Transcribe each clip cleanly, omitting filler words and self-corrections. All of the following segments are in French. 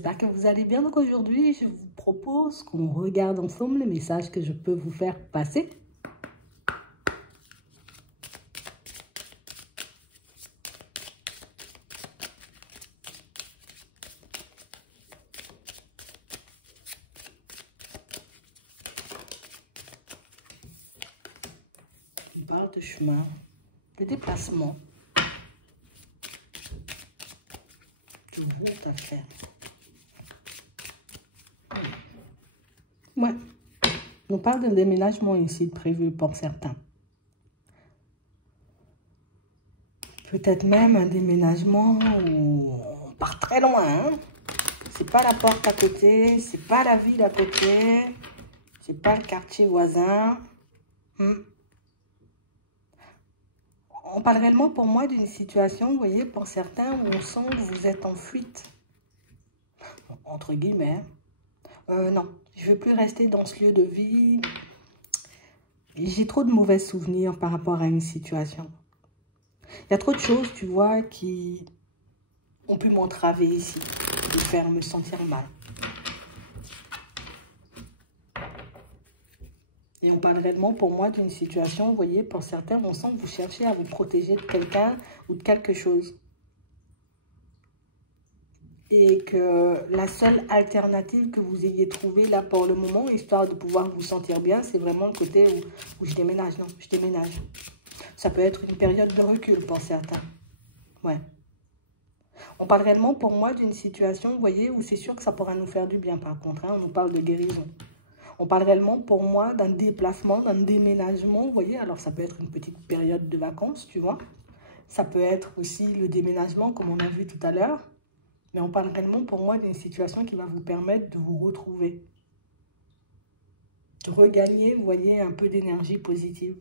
j'espère que vous allez bien. Donc aujourd'hui, je vous propose qu'on regarde ensemble les messages que je peux vous faire passer. On parle de chemin, de déplacement, de route à faire. Ouais, on parle d'un déménagement ici prévu pour certains. Peut-être même un déménagement où on part très loin. Hein? C'est pas la porte à côté, c'est pas la ville à côté, c'est pas le quartier voisin. On parle réellement pour moi d'une situation, vous voyez, pour certains où on sent que vous êtes en fuite. Entre guillemets. Non, je ne veux plus rester dans ce lieu de vie. J'ai trop de mauvais souvenirs par rapport à une situation. Il y a trop de choses, tu vois, qui ont pu m'entraver ici, me faire me sentir mal. Et on parle réellement pour moi d'une situation, vous voyez, pour certains, on sent que vous cherchez à vous protéger de quelqu'un ou de quelque chose. Et que la seule alternative que vous ayez trouvée là pour le moment, histoire de pouvoir vous sentir bien, c'est vraiment le côté où je déménage. Non, je déménage. Ça peut être une période de recul pour certains. Ouais. On parle réellement pour moi d'une situation, vous voyez, où c'est sûr que ça pourra nous faire du bien par contre. Hein, on nous parle de guérison. On parle réellement pour moi d'un déplacement, d'un déménagement, vous voyez. Alors ça peut être une petite période de vacances, tu vois. Ça peut être aussi le déménagement, comme on a vu tout à l'heure. Mais on parle réellement pour moi d'une situation qui va vous permettre de vous retrouver. De regagner, vous voyez, un peu d'énergie positive.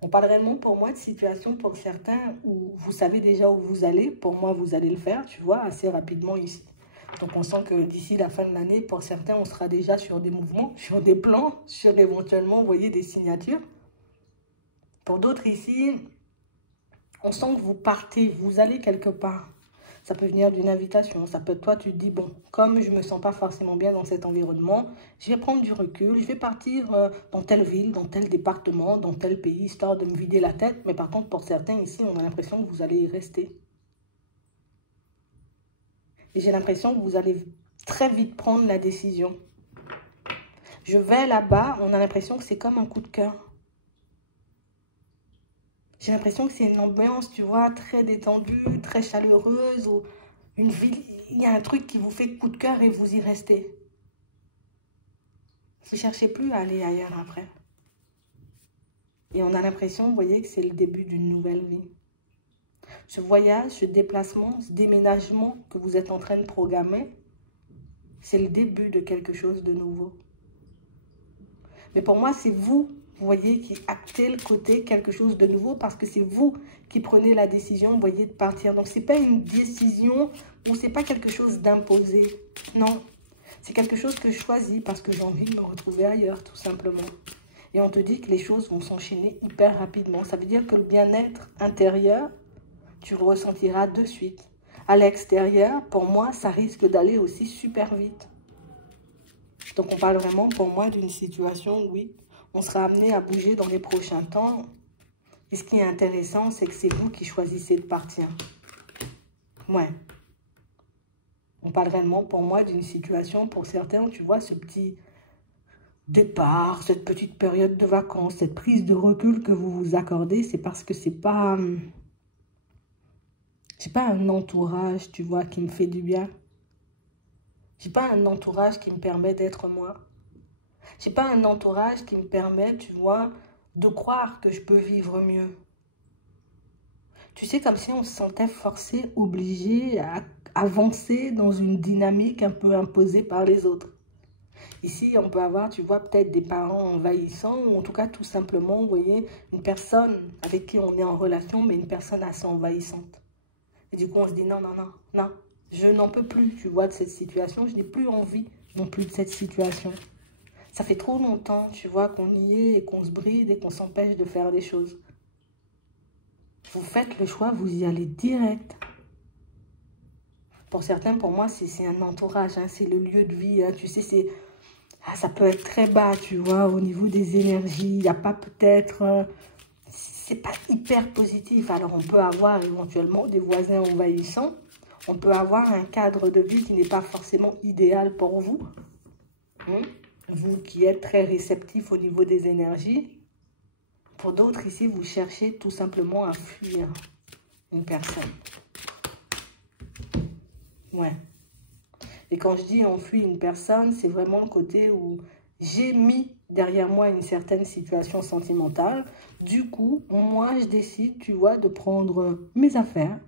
On parle réellement pour moi de situation pour certains où vous savez déjà où vous allez. Pour moi, vous allez le faire, tu vois, assez rapidement ici. Donc on sent que d'ici la fin de l'année, pour certains, on sera déjà sur des mouvements, sur des plans, sur éventuellement, vous voyez, des signatures. Pour d'autres ici, on sent que vous partez, vous allez quelque part. Ça peut venir d'une invitation, ça peut être toi, tu te dis, bon, comme je ne me sens pas forcément bien dans cet environnement, je vais prendre du recul, je vais partir dans telle ville, dans tel département, dans tel pays, histoire de me vider la tête. Mais par contre, pour certains ici, on a l'impression que vous allez y rester. Et j'ai l'impression que vous allez très vite prendre la décision. Je vais là-bas, on a l'impression que c'est comme un coup de cœur. J'ai l'impression que c'est une ambiance, tu vois, très détendue, très chaleureuse. Ou une ville, il y a un truc qui vous fait coup de cœur et vous y restez. Vous ne cherchez plus à aller ailleurs après. Et on a l'impression, vous voyez, que c'est le début d'une nouvelle vie. Ce voyage, ce déplacement, ce déménagement que vous êtes en train de programmer, c'est le début de quelque chose de nouveau. Mais pour moi, c'est vous, vous voyez, qui actez le côté quelque chose de nouveau parce que c'est vous qui prenez la décision, vous voyez, de partir. Donc, ce n'est pas une décision ou ce n'est pas quelque chose d'imposé. Non, c'est quelque chose que je choisis parce que j'ai envie de me retrouver ailleurs, tout simplement. Et on te dit que les choses vont s'enchaîner hyper rapidement. Ça veut dire que le bien-être intérieur, tu le ressentiras de suite. À l'extérieur, pour moi, ça risque d'aller aussi super vite. Donc, on parle vraiment pour moi d'une situation où, oui, on sera amené à bouger dans les prochains temps. Et ce qui est intéressant, c'est que c'est vous qui choisissez de partir. Ouais. On parle réellement pour moi d'une situation, pour certains, tu vois, ce petit départ, cette petite période de vacances, cette prise de recul que vous vous accordez, c'est parce que c'est pas un entourage, tu vois, qui me fait du bien. J'ai pas un entourage qui me permet d'être moi. J'ai pas un entourage qui me permet, tu vois, de croire que je peux vivre mieux. Tu sais, comme si on se sentait forcé, obligé à avancer dans une dynamique un peu imposée par les autres. Ici, on peut avoir, tu vois, peut-être des parents envahissants, ou en tout cas, tout simplement, vous voyez, une personne avec qui on est en relation, mais une personne assez envahissante. Et du coup, on se dit, non, non, non, non, je n'en peux plus, tu vois, de cette situation. Je n'ai plus envie non plus de cette situation. Ça fait trop longtemps, tu vois, qu'on y est et qu'on se bride et qu'on s'empêche de faire des choses. Vous faites le choix, vous y allez direct. Pour certains, pour moi, c'est un entourage, hein, c'est le lieu de vie. Hein, tu sais, ça peut être très bas, tu vois, au niveau des énergies. Il n'y a pas peut-être... c'est pas hyper positif. Alors, on peut avoir éventuellement des voisins envahissants. On peut avoir un cadre de vie qui n'est pas forcément idéal pour vous. Hein? Vous qui êtes très réceptif au niveau des énergies. Pour d'autres, ici, vous cherchez tout simplement à fuir une personne. Ouais. Et quand je dis on fuit une personne, c'est vraiment le côté où j'ai mis derrière moi une certaine situation sentimentale. Du coup, moi, je décide, tu vois, de prendre mes affaires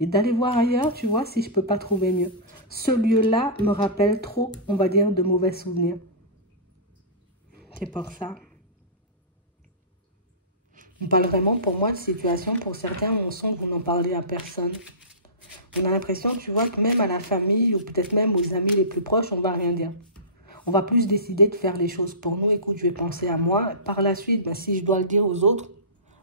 et d'aller voir ailleurs, tu vois, si je ne peux pas trouver mieux. Ce lieu-là me rappelle trop, on va dire, de mauvais souvenirs. C'est pour ça. On parle vraiment, pour moi, de situation, pour certains, on sent que vous n'en parlez à personne. On a l'impression, tu vois, que même à la famille ou peut-être même aux amis les plus proches, on ne va rien dire. On va plus décider de faire les choses pour nous. Écoute, je vais penser à moi. Par la suite, ben, si je dois le dire aux autres,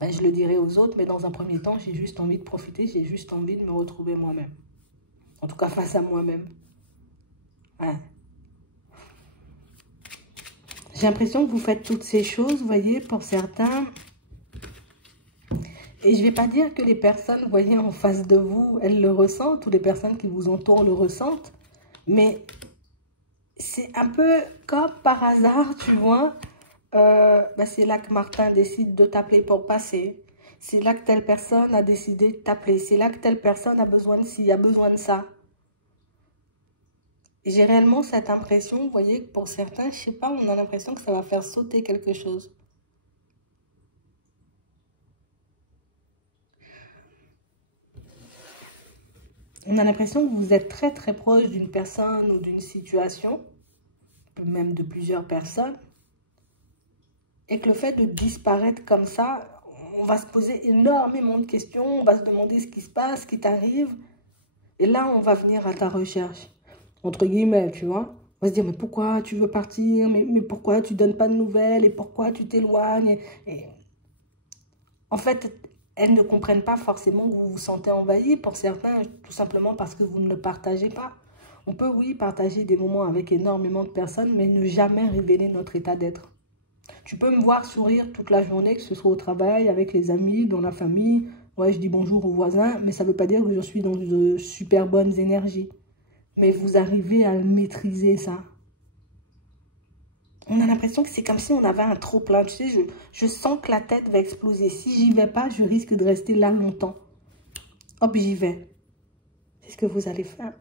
ben, je le dirai aux autres. Mais dans un premier temps, j'ai juste envie de profiter. J'ai juste envie de me retrouver moi-même. En tout cas, face à moi-même. Ouais. J'ai l'impression que vous faites toutes ces choses, vous voyez, pour certains. Et je ne vais pas dire que les personnes, vous voyez, en face de vous, elles le ressentent, ou les personnes qui vous entourent le ressentent. Mais c'est un peu comme par hasard, tu vois. Ben c'est là que Martin décide de t'appeler pour passer. C'est là que telle personne a décidé de t'appeler. C'est là que telle personne a besoin de ci, a besoin de ça. Et j'ai réellement cette impression, vous voyez, que pour certains, je sais pas, on a l'impression que ça va faire sauter quelque chose. On a l'impression que vous êtes très très proche d'une personne ou d'une situation, même de plusieurs personnes. Et que le fait de disparaître comme ça, on va se poser énormément de questions, on va se demander ce qui se passe, ce qui t'arrive. Et là, on va venir à ta recherche, entre guillemets, tu vois. On va se dire, mais pourquoi tu veux partir, mais pourquoi tu ne donnes pas de nouvelles, et pourquoi tu t'éloignes. Et... En fait, elles ne comprennent pas forcément que vous vous sentez envahi. Pour certains, tout simplement parce que vous ne le partagez pas. On peut, oui, partager des moments avec énormément de personnes, mais ne jamais révéler notre état d'être. Tu peux me voir sourire toute la journée, que ce soit au travail, avec les amis, dans la famille. Ouais, je dis bonjour aux voisins, mais ça ne veut pas dire que je suis dans de super bonnes énergies. Mais vous arrivez à le maîtriser, ça. On a l'impression que c'est comme si on avait un trop-plein. Tu sais, je sens que la tête va exploser. Si j'y vais pas, je risque de rester là longtemps. Hop, j'y vais. C'est ce que vous allez faire.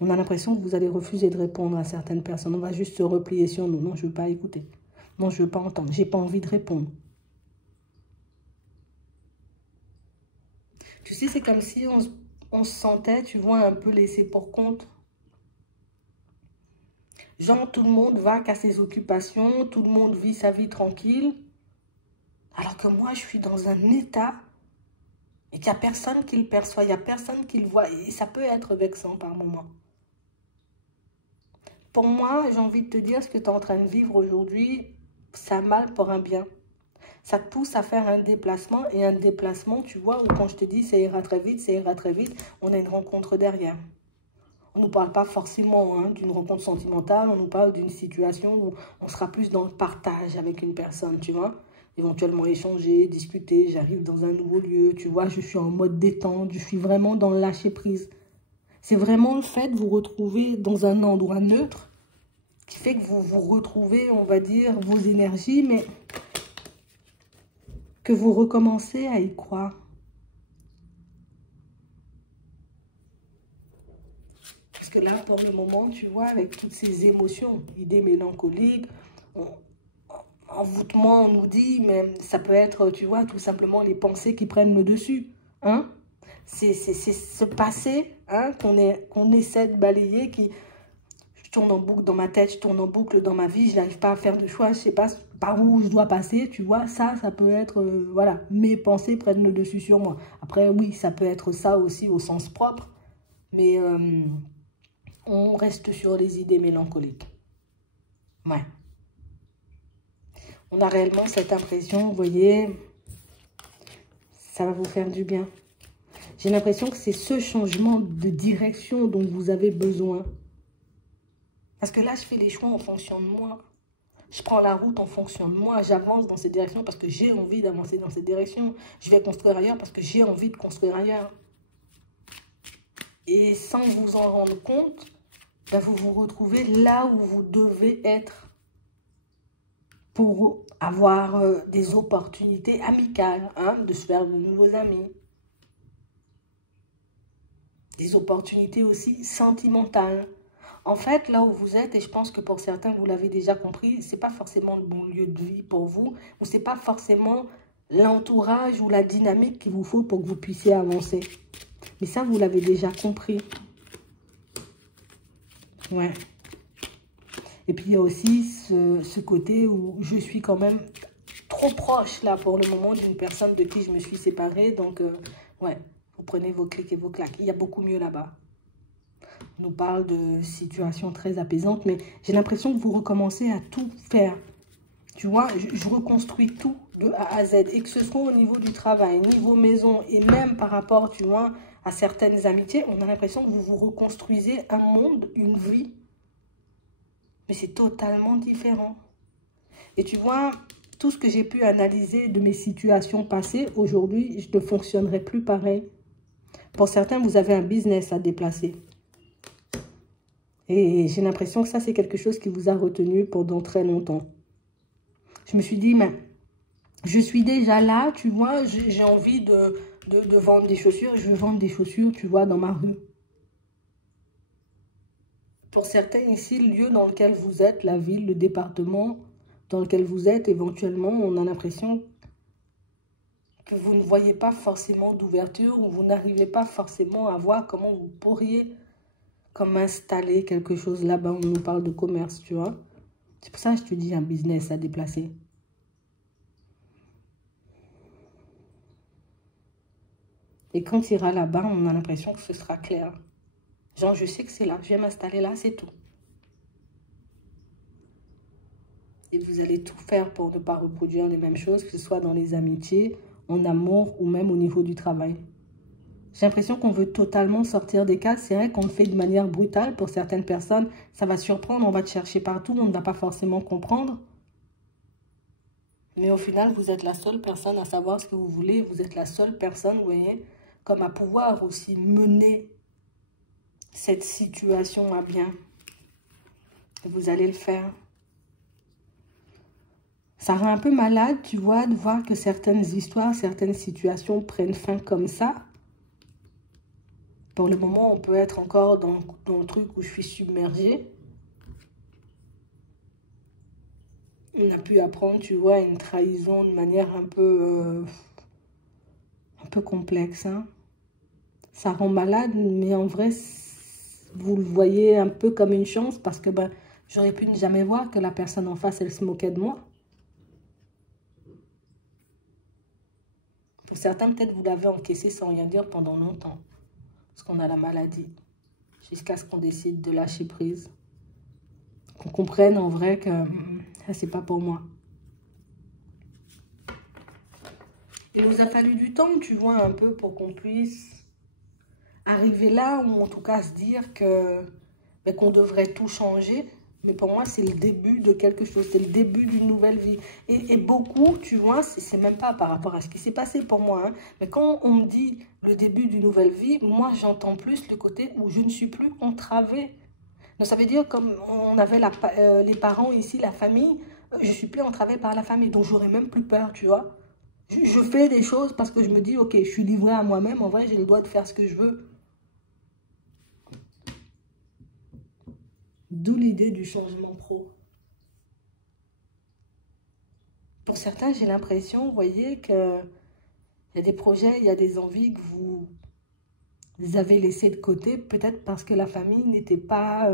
On a l'impression que vous allez refuser de répondre à certaines personnes. On va juste se replier sur nous. Non, je ne veux pas écouter. Non, je ne veux pas entendre. J'ai pas envie de répondre. Tu sais, c'est comme si on se sentait, tu vois, un peu laissé pour compte. Genre, tout le monde va qu'à ses occupations, tout le monde vit sa vie tranquille. Alors que moi, je suis dans un état et qu'il n'y a personne qui le perçoit, il n'y a personne qui le voit. Et ça peut être vexant par moments. Pour moi, j'ai envie de te dire, ce que tu es en train de vivre aujourd'hui, c'est un mal pour un bien. Ça te pousse à faire un déplacement. Et un déplacement, tu vois, où quand je te dis ça ira très vite, on a une rencontre derrière. On ne nous parle pas forcément d'une rencontre sentimentale, on nous parle d'une situation où on sera plus dans le partage avec une personne, tu vois. Éventuellement échanger, discuter, j'arrive dans un nouveau lieu, tu vois, je suis en mode détente, je suis vraiment dans le lâcher prise. C'est vraiment le fait de vous retrouver dans un endroit neutre qui fait que vous vous retrouvez, on va dire, vos énergies, mais que vous recommencez à y croire. Parce que là, pour le moment, tu vois, avec toutes ces émotions, idées mélancoliques, envoûtement, on nous dit, mais ça peut être, tu vois, tout simplement les pensées qui prennent le dessus. Hein? C'est ce passé qu'on essaie de balayer, qui je tourne en boucle dans ma tête, je tourne en boucle dans ma vie, je n'arrive pas à faire de choix, je ne sais pas par où je dois passer, tu vois, ça peut être, voilà, mes pensées prennent le dessus sur moi. Après, oui, ça peut être ça aussi au sens propre, mais on reste sur les idées mélancoliques. Ouais. On a réellement cette impression, vous voyez, ça va vous faire du bien. J'ai l'impression que c'est ce changement de direction dont vous avez besoin. Parce que là, je fais les choix en fonction de moi. Je prends la route en fonction de moi. J'avance dans cette direction parce que j'ai envie d'avancer dans cette direction. Je vais construire ailleurs parce que j'ai envie de construire ailleurs. Et sans vous en rendre compte, ben vous vous retrouvez là où vous devez être pour avoir des opportunités amicales, hein, de se faire de nouveaux amis. Des opportunités aussi sentimentales. En fait, là où vous êtes, et je pense que pour certains, vous l'avez déjà compris, ce n'est pas forcément le bon lieu de vie pour vous, ou ce n'est pas forcément l'entourage ou la dynamique qu'il vous faut pour que vous puissiez avancer. Mais ça, vous l'avez déjà compris. Ouais. Et puis, il y a aussi ce côté où je suis quand même trop proche, là, pour le moment, d'une personne de qui je me suis séparée. Donc, ouais, vous prenez vos clics et vos claques. Il y a beaucoup mieux là-bas. On nous parle de situations très apaisantes, mais j'ai l'impression que vous recommencez à tout faire. Tu vois, je reconstruis tout de A à Z. Et que ce soit au niveau du travail, niveau maison, et même par rapport, tu vois, à certaines amitiés, on a l'impression que vous vous reconstruisez un monde, une vie. Mais c'est totalement différent. Et tu vois, tout ce que j'ai pu analyser de mes situations passées, aujourd'hui, je ne fonctionnerai plus pareil. Pour certains, vous avez un business à déplacer. Et j'ai l'impression que ça, c'est quelque chose qui vous a retenu pendant très longtemps. Je me suis dit, mais je suis déjà là, tu vois, j'ai envie de vendre des chaussures. Je veux vendre des chaussures, tu vois, dans ma rue. Pour certains ici, le lieu dans lequel vous êtes, la ville, le département dans lequel vous êtes, éventuellement, on a l'impression que vous ne voyez pas forcément d'ouverture ou vous n'arrivez pas forcément à voir comment vous pourriez comme installer quelque chose là-bas. On nous parle de commerce, tu vois. C'est pour ça que je te dis un business à déplacer. Et quand il ira là-bas, on a l'impression que ce sera clair. Genre, je sais que c'est là, je vais m'installer là, c'est tout. Et vous allez tout faire pour ne pas reproduire les mêmes choses, que ce soit dans les amitiés, en amour ou même au niveau du travail. J'ai l'impression qu'on veut totalement sortir des cases. C'est vrai qu'on le fait de manière brutale pour certaines personnes. Ça va surprendre, on va te chercher partout, on ne va pas forcément comprendre. Mais au final, vous êtes la seule personne à savoir ce que vous voulez. Vous êtes la seule personne, vous voyez, comme à pouvoir aussi mener cette situation à bien. Et vous allez le faire. Ça rend un peu malade, tu vois, de voir que certaines histoires, certaines situations prennent fin comme ça. Pour le moment, on peut être encore dans le truc où je suis submergée. On a pu apprendre, tu vois, une trahison de manière un peu complexe. Hein. Ça rend malade, mais en vrai, vous le voyez un peu comme une chance parce que ben, j'aurais pu ne jamais voir que la personne en face, elle se moquait de moi. Pour certains, peut-être vous l'avez encaissé sans rien dire pendant longtemps. Parce qu'on a la maladie. Jusqu'à ce qu'on décide de lâcher prise. Qu'on comprenne en vrai que ça, c'est pas pour moi. Il nous a fallu du temps, tu vois, un peu pour qu'on puisse arriver là, ou en tout cas se dire que qu'on devrait tout changer. Mais pour moi, c'est le début de quelque chose, c'est le début d'une nouvelle vie. Et beaucoup, tu vois, c'est même pas par rapport à ce qui s'est passé pour moi. Hein, mais quand on me dit le début d'une nouvelle vie, moi, j'entends plus le côté où je ne suis plus entravée. Donc, ça veut dire comme on avait les parents ici, la famille, je suis plus entravée par la famille. Donc, j'aurais même plus peur, tu vois. Je fais des choses parce que je me dis, ok, je suis livrée à moi-même. En vrai, j'ai le droit de faire ce que je veux. D'où l'idée du changement pro. Pour certains, j'ai l'impression, vous voyez, qu'il y a des projets, il y a des envies que vous avez laissées de côté, peut-être parce que la famille n'était pas...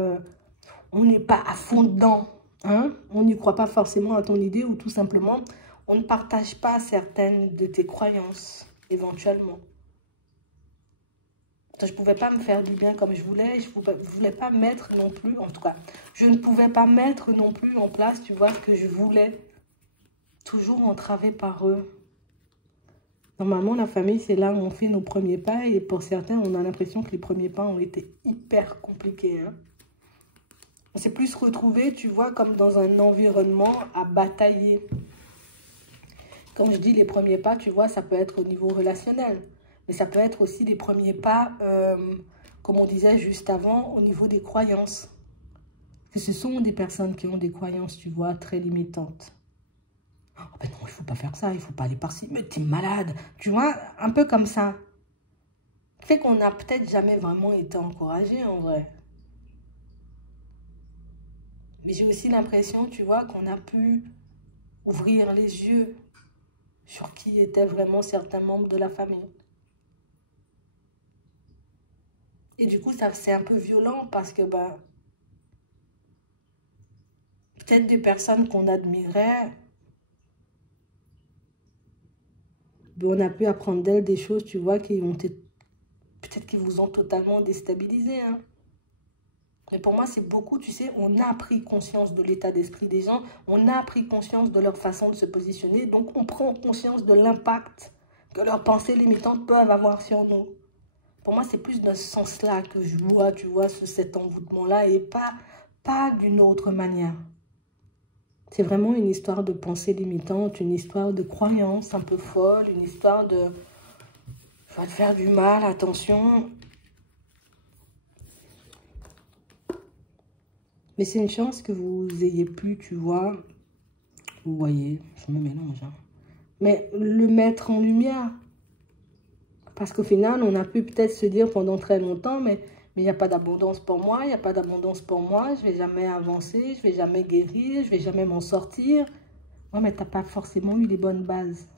on n'est pas à fond dedans. Hein? On n'y croit pas forcément à ton idée ou tout simplement, on ne partage pas certaines de tes croyances, éventuellement. Je ne pouvais pas me faire du bien comme je voulais. Je ne voulais pas mettre non plus, en tout cas, je ne pouvais pas mettre non plus en place, tu vois, ce que je voulais. Toujours entravée par eux. Normalement, la famille, c'est là où on fait nos premiers pas. Et pour certains, on a l'impression que les premiers pas ont été hyper compliqués. Hein. On s'est plus retrouvé, tu vois, comme dans un environnement à batailler. Quand je dis les premiers pas, tu vois, ça peut être au niveau relationnel. Mais ça peut être aussi les premiers pas, comme on disait juste avant, au niveau des croyances. Que ce sont des personnes qui ont des croyances, tu vois, très limitantes. Oh ben non, il ne faut pas faire ça, il ne faut pas aller par-ci. Mais t'es malade, tu vois, un peu comme ça. Fait qu'on n'a peut-être jamais vraiment été encouragé en vrai. Mais j'ai aussi l'impression, tu vois, qu'on a pu ouvrir les yeux sur qui étaient vraiment certains membres de la famille. Et du coup, ça c'est un peu violent parce que ben, peut-être des personnes qu'on admirait, ben, on a pu apprendre d'elles des choses, tu vois, qui ont été, peut-être qui vous ont totalement déstabilisé. Hein. Mais pour moi, c'est beaucoup, tu sais, on a pris conscience de l'état d'esprit des gens, on a pris conscience de leur façon de se positionner, donc on prend conscience de l'impact que leurs pensées limitantes peuvent avoir sur nous. Pour moi, c'est plus dans ce sens-là que je vois, tu vois, cet envoûtement-là, et pas d'une autre manière. C'est vraiment une histoire de pensée limitante, une histoire de croyance un peu folle, une histoire de « je vais te faire du mal, attention ». Mais c'est une chance que vous ayez pu, tu vois, vous voyez, je me mélange, hein, mais le mettre en lumière. Parce qu'au final, on a pu peut-être se dire pendant très longtemps, mais il n'y a pas d'abondance pour moi, il n'y a pas d'abondance pour moi, je ne vais jamais avancer, je ne vais jamais guérir, je ne vais jamais m'en sortir. Ouais, mais tu n'as pas forcément eu les bonnes bases.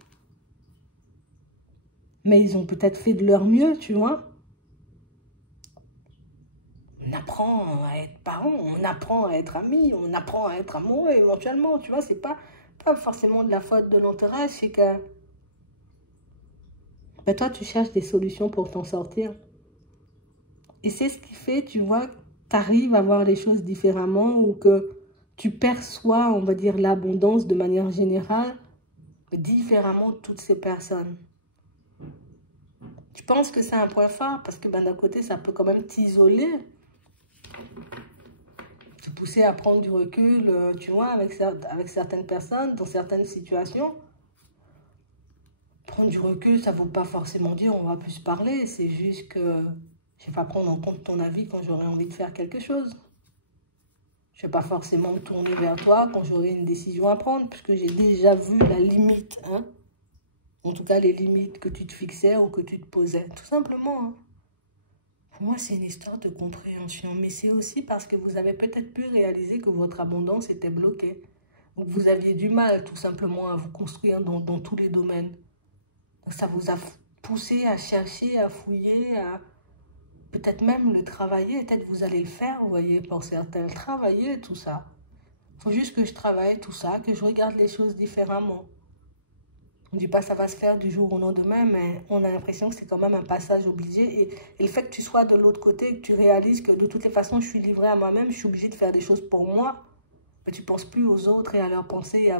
Mais ils ont peut-être fait de leur mieux, tu vois. On apprend à être parent, on apprend à être ami, on apprend à être amoureux éventuellement, tu vois. C'est pas forcément de la faute de l'entourage, c'est que ben toi, tu cherches des solutions pour t'en sortir. Et c'est ce qui fait, tu vois, que tu arrives à voir les choses différemment ou que tu perçois, on va dire, l'abondance de manière générale différemment de toutes ces personnes. Tu penses que c'est un point fort parce que ben, d'un côté, ça peut quand même t'isoler, te pousser à prendre du recul, tu vois, avec certaines personnes, dans certaines situations. Prendre du recul, ça ne veut pas forcément dire on va plus se parler, c'est juste que je ne vais pas prendre en compte ton avis quand j'aurai envie de faire quelque chose. Je ne vais pas forcément me tourner vers toi quand j'aurai une décision à prendre, puisque j'ai déjà vu la limite, hein. En tout cas, les limites que tu te fixais ou que tu te posais, tout simplement. Hein. Pour moi, c'est une histoire de compréhension, mais c'est aussi parce que vous avez peut-être pu réaliser que votre abondance était bloquée. Donc, vous aviez du mal, tout simplement, à vous construire dans tous les domaines. Donc, ça vous a poussé à chercher, à fouiller, à peut-être même le travailler. Peut-être vous allez le faire, vous voyez, pour certains, travailler tout ça. Il faut juste que je travaille tout ça, que je regarde les choses différemment. On ne dit pas que ça va se faire du jour au lendemain, mais on a l'impression que c'est quand même un passage obligé. Et le fait que tu sois de l'autre côté, que tu réalises que de toutes les façons, je suis livrée à moi-même, je suis obligée de faire des choses pour moi, mais tu ne penses plus aux autres et à leurs pensées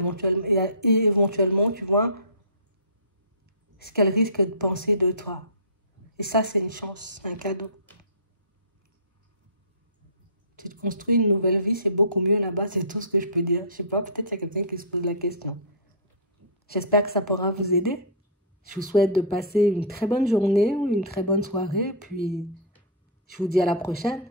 et éventuellement, tu vois, ce qu'elles risquent de penser de toi. Et ça, c'est une chance, un cadeau. Tu te construis une nouvelle vie, c'est beaucoup mieux là-bas, c'est tout ce que je peux dire. Je sais pas, peut-être qu'il y a quelqu'un qui se pose la question. J'espère que ça pourra vous aider. Je vous souhaite de passer une très bonne journée ou une très bonne soirée. Puis, je vous dis à la prochaine.